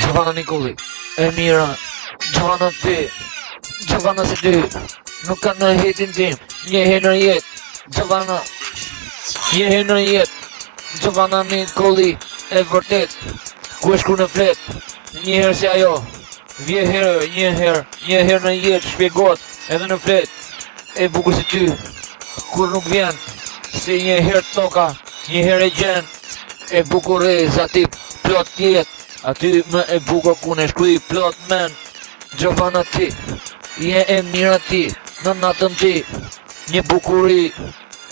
Giovanna Nikolli, e mira, Giovanna ti, Giovanna si ty, nuk ka në hitin tim, një herë në jetë, Giovanna, një herë në jetë, Giovanna Nikolli, e vërtet, ku e shkru në flet, një herë si ajo, një herë në jetë, shpjegot, edhe në flet, e bukur si ty, kur nuk vjen, si një herë toka, një herë e gjen, e bukur e zati plot jetë, aty më e bukur ku ne shkruaj plot men, Giovanna ti, je e mira ti, në natën ti, një bukuri,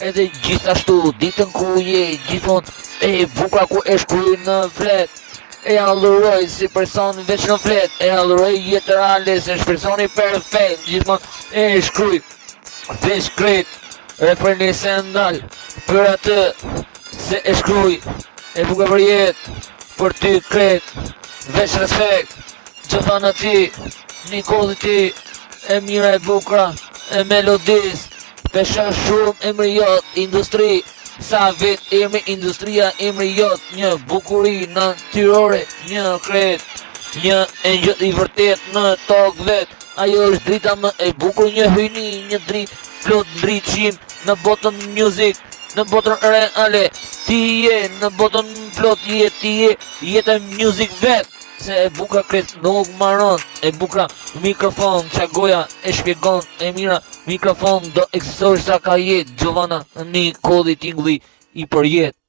edhe gjithashtu, ditën ku je, gjithmonë, e bukura ku e shkruaj në flet, e alluroj si person veç në flet, e alluroj jetë reale, se është personi perfekt, gjithmonë e shkruaj, veç kret, refreni se ndal, për atë, se e shkruaj, e bukur për jetë, për ty kret, veç respekt, Giovanna ti, Nikolli ti, e mira e bukra, e melodis, pesha shumë emri jot, industri, sa vit emri industria, emri jot, një bukuri natyrore, një kret, një engjëll i vërtet në tokë vet, ajo është drita më e bukur, një hyni, një dritë, plot ndritshim në botën music, në botën reale, ti je në botën plot, ti je jetë music vet, se e bukra kret nuk maron, e bukra mikrofon, qa goja e shpjegon, e mira mikrofon do eksistori sa ka jetë, Giovanna Nikolli tingulli i për jetë.